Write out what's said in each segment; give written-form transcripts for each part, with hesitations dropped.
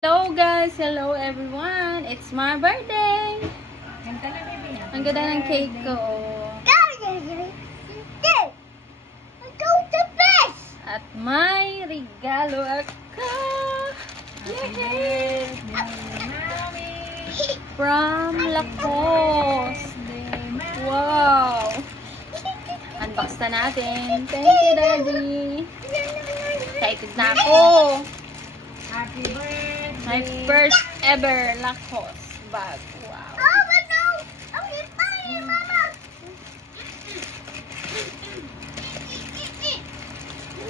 Hello guys! Hello everyone! It's my birthday! Ang ganda ng cake ko. At may regalo ako! Yay! From Lacoste! Wow! Unbox na natin. Thank you, Daddy! Excited na ako! Happy birthday! My first ever Lacoste bag. Wow. Oh, no! Okay, bye, Mama!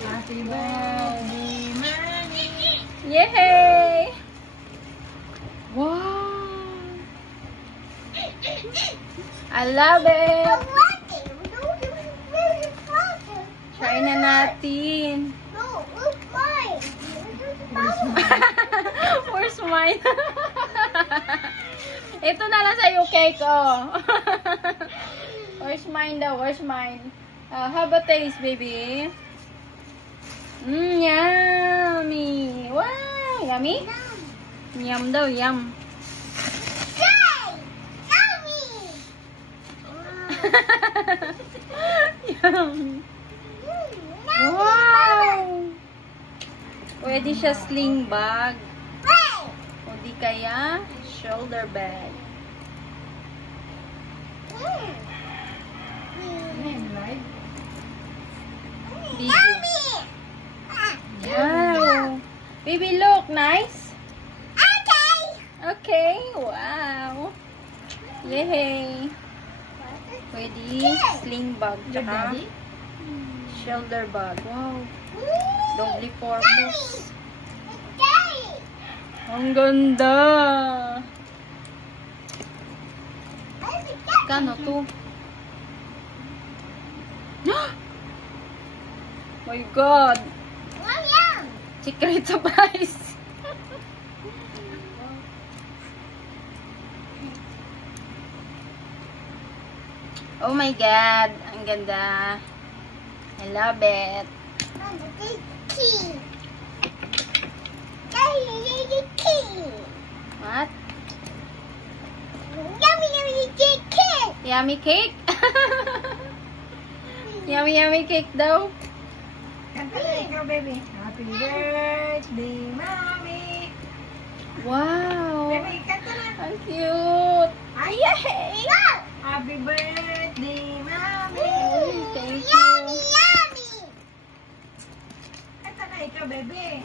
Happy birthday, Mommy! Yay! Wow! I love it! Try na natin. No, look mine! Where's mine? Ito na lang sa'yo, cake, oh. Where's mine daw? Where's mine? How about taste, baby? Yummy! Wow! Yummy? Yum daw, yum. Yum. Wow! Pwede siya sling bag. O di kaya shoulder bag. Video. Wow! Baby, look nice. Okay. Wow. Yay! Pwede sling bag tsaka shoulder bag. Wow. Double purpose. Ang ganda. Kano to? My God. Secret surprise. Oh my God. Ang ganda. I love it. What? Yummy cake? Yummy cake daw. Kanta na ikaw, baby. Happy birthday, Mommy! Wow. Baby, kanta na. Ang cute. Ay, happy birthday, Mommy! Thank you. Kanta na ikaw, baby.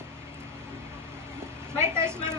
Bye, toys, Mama.